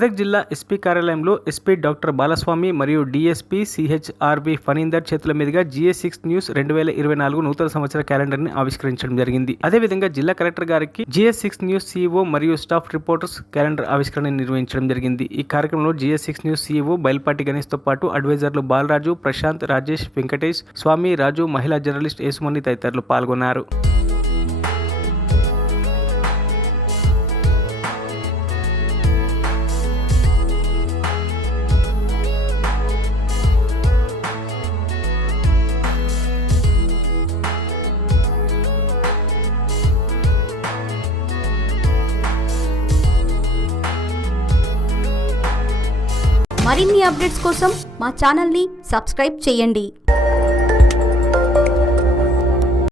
మెదక్ జిల్లా ఎస్పీ కార్యాలయంలో SP doctor Balaswamy మరియు డీఎస్పీ సిహెచ్ఆర్బి ఫణీందర్ చేతుల మీదుగా GS6 న్యూస్ 2024 నూతన సంవత్సర క్యాలెండర్ ని ఆవిష్కరించడం జరిగింది. అదేవిధంగా జిల్లా కలెక్టర్ గారికి GS6 న్యూస్ CEO మరియు స్టాఫ్ రిపోర్టర్స్ క్యాలెండర్ ఆవిష్కరణ నిర్వహించడం జరిగింది. ఈ కార్యక్రమంలో GS6 news CEO Bayalpati Ganesh తో పాటు అడ్వైజర్లు బాలరాజు, ప్రశాంత్, రాజేష్, వెంకటేష్, స్వామి, రాజు, మహిళా జర్నలిస్ట్ యేసుమణి తదితరులు పాల్గొన్నారు. మరిన్ని అప్డేట్స్ కోసం మా ఛానల్ని సబ్స్క్రైబ్ చేయండి.